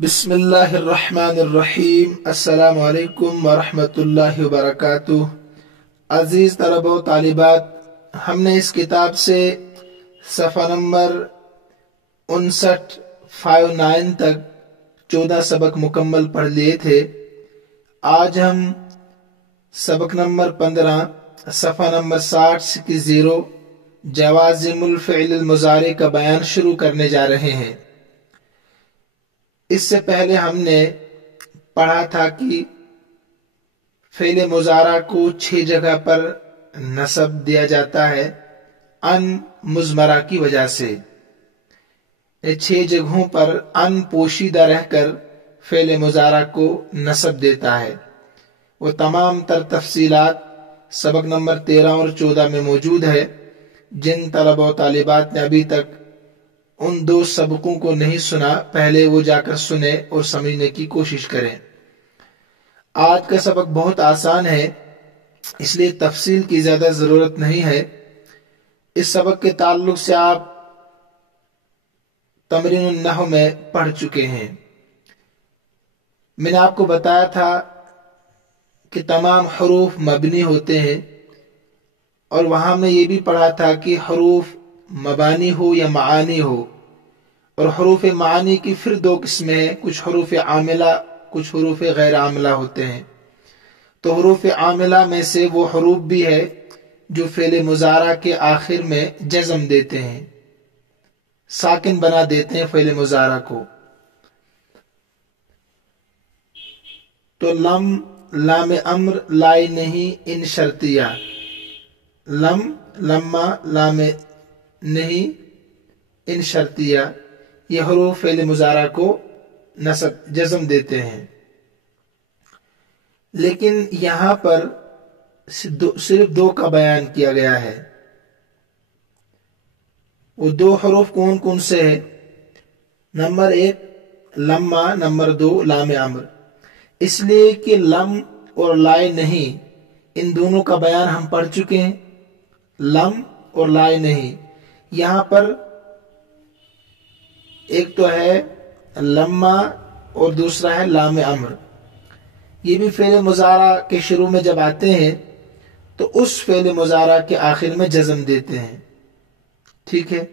بسم اللہ الرحمن الرحیم۔ السلام علیکم ورحمۃ اللہ وبرکاتہ۔ عزیز طلبہ و طالبات، ہم نے اس کتاب سے صفحہ نمبر 59 تک 14 سبق مکمل پڑھ لیے تھے۔ آج ہم سبق نمبر 15 صفحہ نمبر 60 جوازم الفعل المضارع کا بیان شروع کرنے جا رہے ہیں۔ اس سے پہلے ہم نے پڑھا تھا کہ فعل مضارع کو 6 جگہ پر نصب دیا جاتا ہے ان مضمرہ کی وجہ سے۔ 6 جگہوں پر ان پوشیدہ رہ کر فعل مضارع کو نصب دیتا ہے۔ وہ تمام تر تفصیلات سبق نمبر 13 اور 14 میں موجود ہے۔ جن طلبہ و طالبات نے ابھی تک ان 2 سبقوں کو نہیں سنا، پہلے وہ جا کر سنیں اور سمجھنے کی کوشش کریں۔ آج کا سبق بہت آسان ہے، اس لیے تفصیل کی زیادہ ضرورت نہیں ہے۔ اس سبق کے تعلق سے آپ تمرین النحو میں پڑھ چکے ہیں۔ میں نے آپ کو بتایا تھا کہ تمام حروف مبنی ہوتے ہیں، اور وہاں میں یہ بھی پڑھا تھا کہ حروف مبانی ہو یا معانی ہو، اور حروف معانی کی پھر 2 قسمیں ہیں، کچھ حروف عاملہ، کچھ حروف غیر عاملہ ہوتے ہیں۔ تو حروف عاملہ میں سے وہ حروف بھی ہے جو فعل مضارع کے آخر میں جزم دیتے ہیں، ساکن بنا دیتے ہیں فعل مضارع کو۔ تو لم، لام امر، لائے نہیں، ان شرطیہ، لم، لما، لام نہیں، ان شرطیہ، یہ حروف فعل مضارع کو نصب جزم دیتے ہیں۔ لیکن یہاں پر صرف 2 کا بیان کیا گیا ہے۔ وہ 2 حروف کون کون سے ہیں؟ نمبر 1 لما، نمبر 2 لام امر۔ اس لیے کہ لم اور لائے نہیں، ان دونوں کا بیان ہم پڑھ چکے ہیں۔ لم اور لائے نہیں، یہاں پر ایک تو ہے لما اور دوسرا ہے لام امر۔ یہ بھی فعل مضارع کے شروع میں جب آتے ہیں تو اس فعل مضارع کے آخر میں جزم دیتے ہیں۔ ٹھیک ہے،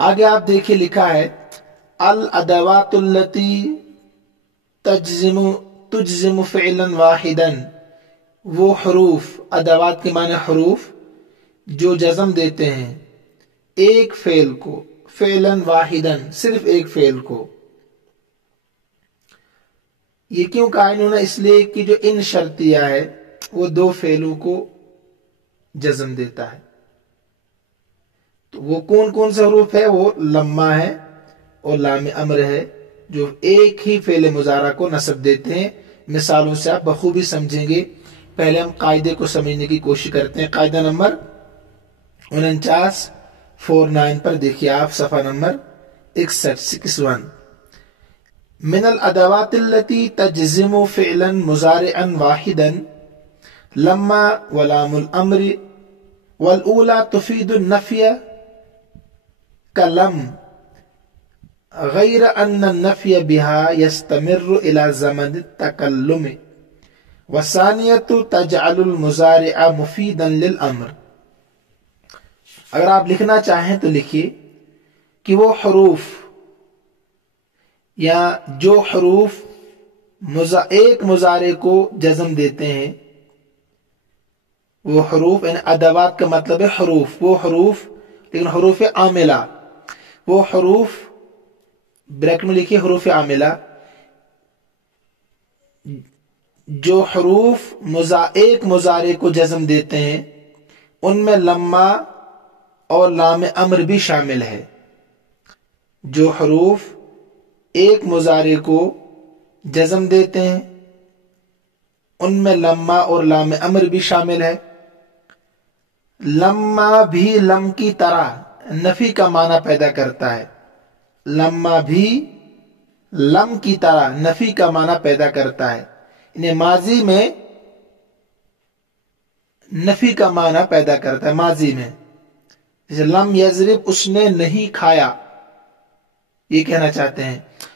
آگے آپ دیکھیں لکھا ہے الادوات التي تجزم فعلا واحدا، وہ حروف، ادوات کے معنی حروف، جو جزم دیتے ہیں ایک فعل کو، فعلا واحدا، صرف ایک فعل کو۔ یہ کیوں کہا انہوں نے؟ اس لیے کہ جو ان شرطیہ ہے وہ 2 فعلوں کو جزم دیتا ہے۔ تو وہ کون کون سے حروف ہے؟ وہ لما ہے اور لام امر ہے، جو ایک ہی فعل مضارع کو نصب دیتے ہیں۔ مثالوں سے آپ بخوبی سمجھیں گے۔ پہلے ہم قاعدے کو سمجھنے کی کوشش کرتے ہیں۔ قاعدہ نمبر 49 پر دیکھیے آپ، صفحہ نمبر 61 من الادوات التي تجزم فعلا مضارعا واحدا لما ولام الامر والاولى تفيد النفي كلم غير ان النفي بها يستمر الى زمن التكلم والثانية تجعل المضارع مفيدا للامر۔ اگر آپ لکھنا چاہیں تو لکھیے کہ وہ حروف یا جو حروف ایک مضارع کو جزم دیتے ہیں، وہ حروف، یعنی ادوات کا مطلب ہے حروف، وہ حروف، لیکن حروف عاملہ، وہ حروف، بریکٹ میں لکھیے حروف عاملہ، جو حروف ایک مضارع کو جزم دیتے ہیں ان میں لما اور لام امر بھی شامل ہے۔ جو حروف ایک مضارع کو جزم دیتے ہیں ان میں لما اور لام امر بھی شامل ہے۔ لما بھی لم کی طرح نفی کا معنی پیدا کرتا ہے، لما بھی لم کی طرح نفی کا معنی پیدا کرتا ہے، انہیں ماضی میں نفی کا معنی پیدا کرتا ہے۔ ماضی میں جیسے لم یضرب، اس نے نہیں کھایا، یہ کہنا چاہتے ہیں۔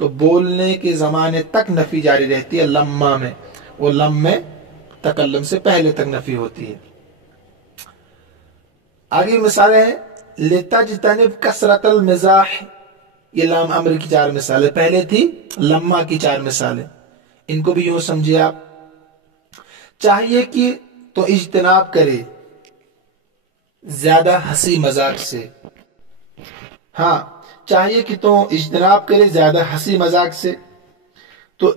تو بولنے کے زمانے تک نفی جاری رہتی ہے لما میں، وہ لم میں تکلم سے پہلے تک نفی ہوتی ہے۔ آگے مثالیں ہیں، لِتَجْتَنِبْ کثرت المزاح، یہ لام امر کی 4 مثالیں، پہلے تھی لما کی 4 مثالیں، ان کو بھی یوں سمجھے آپ، چاہیے کہ تو اجتناب کرے زیادہ ہنسی مذاق سے، ہاں چاہیے کہ تو اجتناب کرے زیادہ ہنسی مذاق سے، تو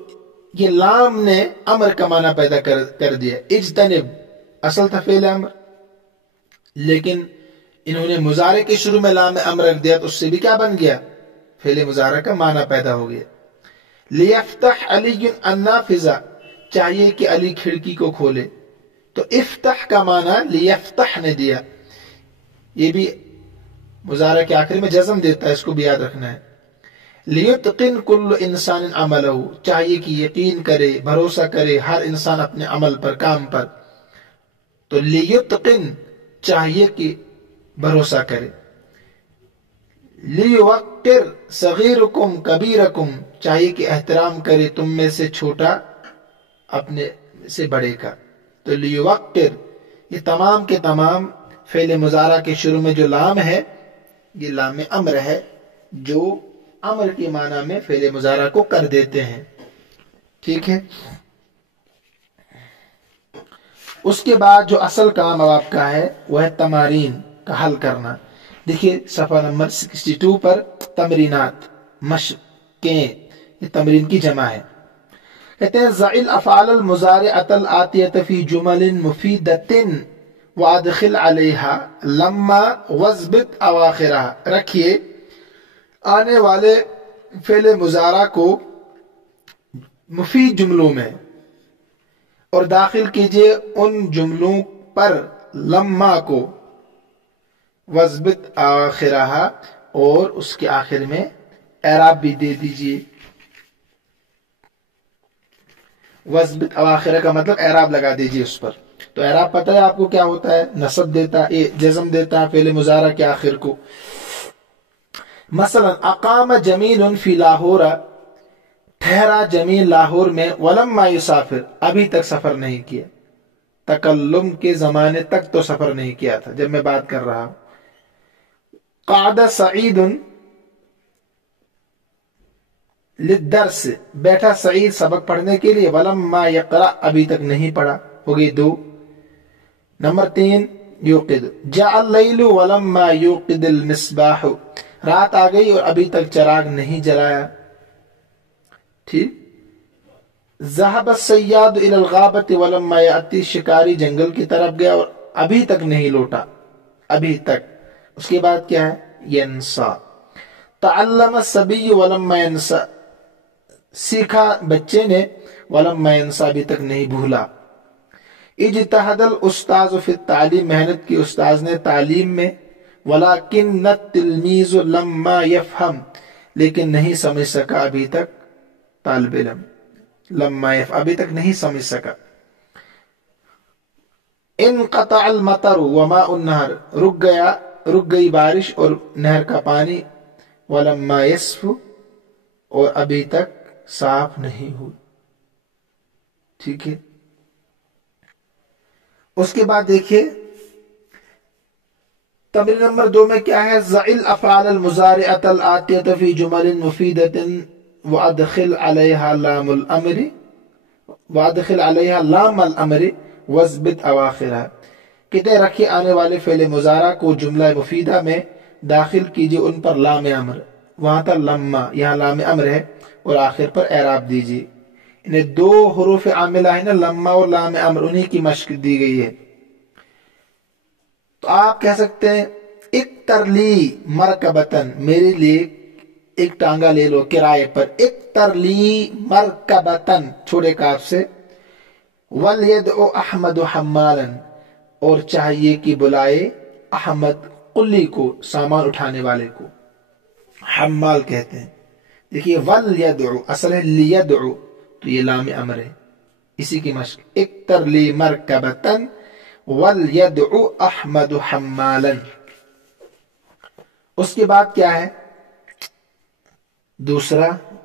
یہ لام نے امر کا معنی پیدا کر دیا، اجتنب اصل تھا فعل امر، لیکن انہوں نے مضارع کے شروع میں لام امر رکھ دیا تو اس سے بھی کیا بن گیا، فعل مضارع کا معنی پیدا ہو گیا۔ لیفتح علی النافذ، چاہیے کہ علی کھڑکی کو کھولے، تو افتح کا معنی لیفتح نے دیا، یہ بھی مضارع کے آخر میں جزم دیتا ہے، اس کو بھی یاد رکھنا ہے۔ لیتقن کل انسان عملہ، چاہیے کہ یقین کرے، بھروسہ کرے ہر انسان اپنے عمل پر، کام پر، تو لیتقن چاہیے کہ بھروسہ کرے۔ لیوقر صغیرکم کبیرکم، چاہیے کہ احترام کرے تم میں سے چھوٹا اپنے سے بڑے کا، تو لیوقر یہ تمام کے تمام فعل مضارع کے شروع میں جو لام ہے یہ لام امر ہے، جو امر کے معنی میں فعل مضارع کو کر دیتے ہیں، ٹھیک ہے۔ اس کے بعد جو اصل کام اب آپ کا ہے وہ ہے تمارین کا حل کرنا۔ دیکھیے صفحہ نمبر 62 پر تمرینات، مشقیں، یہ تمرین کی جمع ہے۔ کہتے ہیں ضع الافعال المضارعۃ الآتیۃ فی جمل مفیدۃ وادخل علیہا لما واضبط اواخرہا، رکھیے آنے والے فعل مضارع کو مفید جملوں میں اور داخل کیجئے ان جملوں پر لما کو، واضبط اواخرہا، اور اس کے آخر میں اعراب بھی دے دیجئے۔ واضبط اواخرہ کا مطلب اعراب لگا دیجئے اس پر، تو اعراب پتہ ہے آپ کو کیا ہوتا ہے، نصب دیتا ہے، جزم دیتا ہے فعل مضارع کے آخر کو۔ مثلا اقام جمیل فی لاہور، ٹھہرا جمیل لاہور میں، ولما یسافر، ابھی تک سفر نہیں کیا، تکلم کے زمانے تک تو سفر نہیں کیا تھا جب میں بات کر رہا ہوں۔ قعد سعید للدرس، بیٹھا سعید سبق پڑھنے کے لیے، ولما یقرأ، ابھی تک نہیں پڑھا، ہو گئی 2۔ نمبر 3 یوقد، جاء اللیل ولما یوقد المصباح، رات آ گئی اور ابھی تک چراغ نہیں جلایا، ٹھیک۔ ذهب الصیاد الی الغابۃ ولما یأتی، شکاری جنگل کی طرف گیا اور ابھی تک نہیں لوٹا، ابھی تک۔ اس کے بعد کیا ہے، ینسا، تعلم الصبی ولما ینسا، سیکھا بچے نے، ولما ینسا، ابھی تک نہیں بھولا۔ اجتہد الاستاذ فی التعلیم، محنت کی استاذ نے تعلیم میں، ولکن التلمیذ لما یفہم، لیکن نہیں سمجھ سکا ابھی تک طالب علم، لما یفہم، ابھی تک نہیں سمجھ سکا۔ انقطع المطر وماء النہر، رک گئی بارش اور نہر کا پانی، ولما یصف، اور ابھی تک صاف نہیں ہوئی، ٹھیک ہے۔ اس کے بعد دیکھیے تمرین نمبر 2 میں کیا ہے، ضع الافعال المضارعۃ الآتیۃ فی جمل مفیدۃ وادخل علیہا لام الامر، وادخل علیہا لام الامر واضبط اواخرہا، کہتے رکھے آنے والے فعل مضارع کو جملہ مفیدہ میں، داخل کیجئے ان پر لام امر، وہاں تھا لما، یہاں لام امر ہے، اور آخر پر اعراب دیجئے۔ انہیں 2 حروف عاملہ ہیں نا، لما اور لام امر، انہی کی مشق دی گئی ہے۔ تو آپ کہہ سکتے ہیں اکتر لی مرکبتن، میرے لیے ایک ٹانگا لے لو کرائے پر، اکتر لی مرکبتن، چھوڑے کاف سے، ولیدعو احمد حمالا، اور چاہیے کہ بلائے احمد قلی کو، سامان اٹھانے والے کو، حمال کہتے ہیں۔ دیکھیے ولیدعو اصل ہے لیدعو، تو یہ لام امر ہے، اسی کی مشق، اکتر لی مرکبتن ولیدعو احمد حمالا۔ اس کے بعد کیا ہے، دوسرا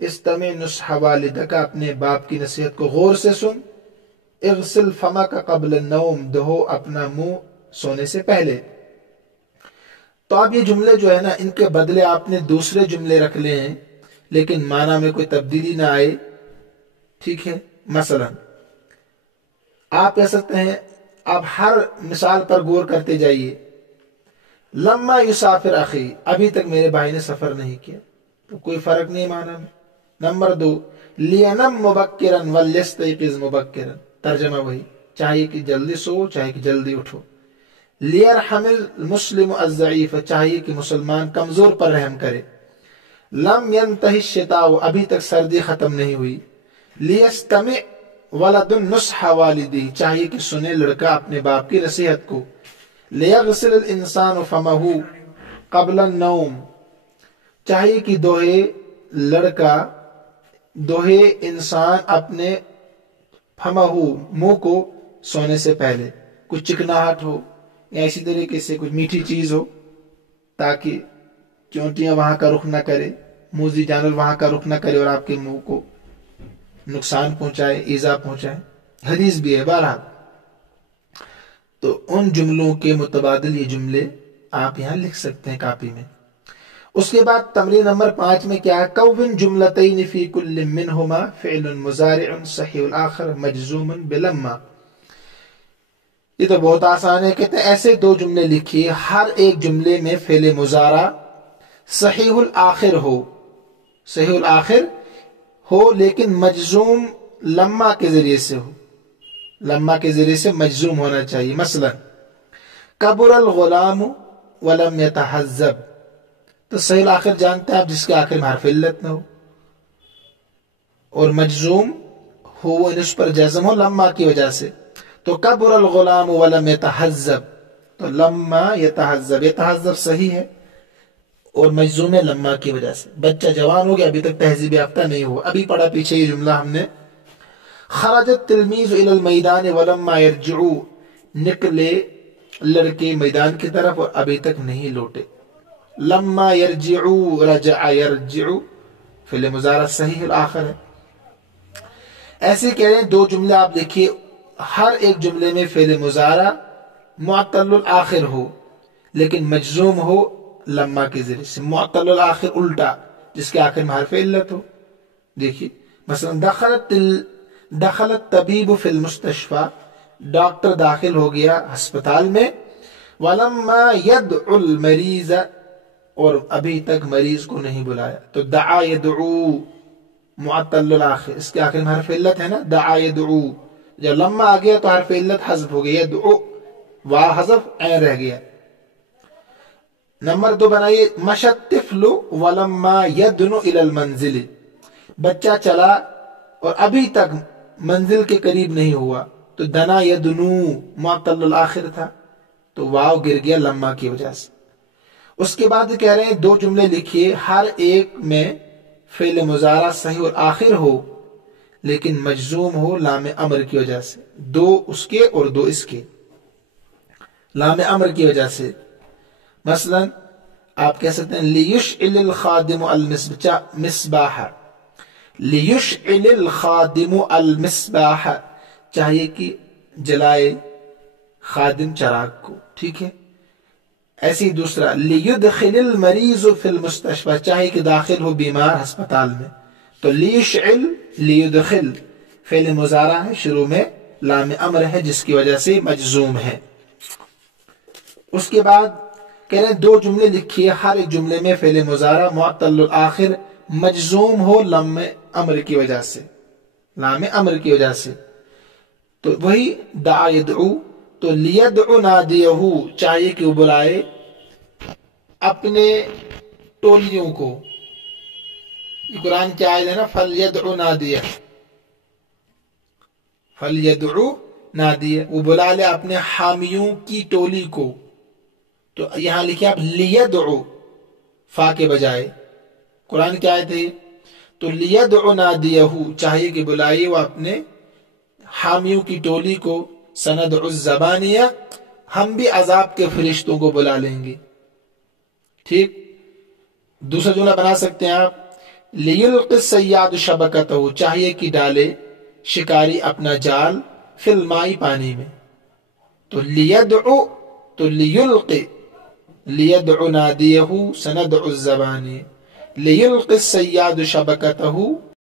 استمع نصح والدک، اپنے باپ کی نصیحت کو غور سے سن. اغسل فمک قبل النوم، دھو اپنا منہ سونے سے پہلے. تو اب یہ جملے جو ہے نا، ان کے بدلے آپ نے دوسرے جملے رکھ لے ہیں لیکن معنی میں کوئی تبدیلی نہ آئے. ٹھیک ہے، مثلا آپ کہہ سکتے ہیں، آپ ہر مثال پر غور کرتے جائیے. لما یسافر اخی، ابھی تک میرے بھائی نے سفر نہیں کیا، تو کوئی فرق نہیں معنی میں. نمبر 2، لینم مبکرا ولیستیقظ مبکرا، ترجمہ وہی، چاہیے کہ جلدی سو، چاہیے کہ جلدی اٹھو. لیرحم المسلم الضعیف، چاہیے کہ مسلمان کمزور پر رحم کرے. لم ینتہی الشتاء، ابھی تک سردی ختم نہیں ہوئی. لیستمع ولد نصح والدی، چاہیے کہ سنے لڑکا اپنے باپ کی نصیحت کو. لیغسل الانسان فمہ قبل النوم، چاہیے کہ دوہے انسان اپنے فمہ منہ کو سونے سے پہلے. کچھ چکناہٹ ہو یا اسی طریقے سے کچھ میٹھی چیز ہو تاکہ چونٹیاں وہاں کا رخ نہ کرے، موذی جانور وہاں کا رخ نہ کرے اور آپ کے منہ کو نقصان پہنچائے، ایذا پہنچائے. حدیث بھی ہے بہرحال. تو ان جملوں کے متبادل یہ جملے آپ یہاں لکھ سکتے ہیں کاپی میں. اس کے بعد تمرین نمبر 5 میں کیا ہے، کون جملتین فی کل منہما فعل مضارع صحیح الآخر مجزوم بلما. یہ تو بہت آسان ہے. کہتے ہیں ایسے 2 جملے لکھیے، ہر ایک جملے میں فعل مضارع صحیح الآخر ہو لیکن مجزوم لما کے ذریعے سے ہو، لما کے ذریعے سے مجزوم ہونا چاہیے. مثلا کبر الغلام ولم يتحذب، تو صحیح الآخر جانتے ہیں آپ، جس کے آخر میں حرف علت نہ ہو اور مجزوم ہو، اس پر جزم ہو لما کی وجہ سے. تو کبر الغلام ولم يتحذب، تو لما يتحذب صحیح ہے اور مجزوم ہے لما کی وجہ سے. بچہ جوان ہو گیا، ابھی تک تہذیب یافتہ نہیں ہوا. ابھی پڑھا پیچھے یہ جملہ ہم نے. خرج التلمیذ الى المیدان ولما يرجع، نکلے لڑکے میدان کی طرف اور ابھی تک نہیں لوٹے. لما يرجع، رجع يرجع، فعل مضارع صحیح الآخر ہے. ایسے کہہ رہے ہیں 2 جملے آپ دیکھیے، ہر ایک جملے میں فعل مضارع معطل الآخر ہو لیکن مجزوم ہو لما کے ذریعے سے. معطل الآخر الٹا، جس کے آخر میں حرف علت ہو. دیکھیے مثلا دخل الطبیب فی المستشفى، ڈاکٹر داخل ہو گیا ہسپتال میں. ولما يدعو المریض، اور ابھی تک مریض کو نہیں بلایا. تو دعا يدعو معطل الآخر، اس کے آخر میں حرف علت ہے نا، دعا يدعو. جب لما آ گیا تو حرف علت حذف ہو گیا، يدعو واو حذف عین رہ گیا. نمبر 2 بنائیے، مشى الطفل ولما يدنو الى المنزل، بچہ چلا اور ابھی تک منزل کے قریب نہیں ہوا. تو دنا يدنو معطل الآخر تھا تو واو گر گیا لما کی وجہ سے. اس کے بعد کہہ رہے ہیں 2 جملے لکھیے، ہر ایک میں فعل مضارع صحیح اور آخر ہو لیکن مجزوم ہو لام امر کی وجہ سے. 2 اس کے اور 2 اس کے، لام امر کی وجہ سے. مثلا آپ کہہ سکتے ہیں لیشعل الخادم المصباح، لیشعل الخادم المصباح، چاہیے کہ جلائے خادم چراغ کو. ٹھیک ہے. ایسی دوسرا لیدخل المریض فی المستشفى، چاہیے کہ داخل ہو بیمار ہسپتال میں. تو لیشعل لیدخل فعل مضارع ہے، شروع میں لام امر ہے جس کی وجہ سے مجزوم ہے. اس کے بعد کہہ رہے ہیں 2 جملے لکھیے، ہر ایک جملے میں فعل مضارع معطل الآخر مجزوم ہو لام امر کی وجہ سے، لام امر کی وجہ سے. تو وہی دعا يدعو، تو لیدعو نادیہو، چاہیے کہ وہ بلائے اپنے ٹولیوں کو. یہ قرآن کی آیت ہے نا، فلیدعو نادیہ، فلیدعو نادیہ، وہ بلا لے اپنے حامیوں کی ٹولی کو. تو یہاں لکھے آپ لیدعو، فا کے بجائے. قرآن کی آیت ہے تو لیدعو نادیہو، چاہیے کہ بلائے وہ اپنے حامیوں کی ٹولی کو. سندعو الزبانیہ، ہم بھی عذاب کے فرشتوں کو بلا لیں گے. ٹھیک. دوسرا جملہ بنا سکتے ہیں آپ، لیلقِ الصیاد شبکتہ، چاہیے کہ ڈالے شکاری اپنا جال فی الماء، پانی میں. تو لیدعو، تو لیلقِ، لیدعو نادیہ سندعو الزبانی، لیلقِ الصیاد شبکتہ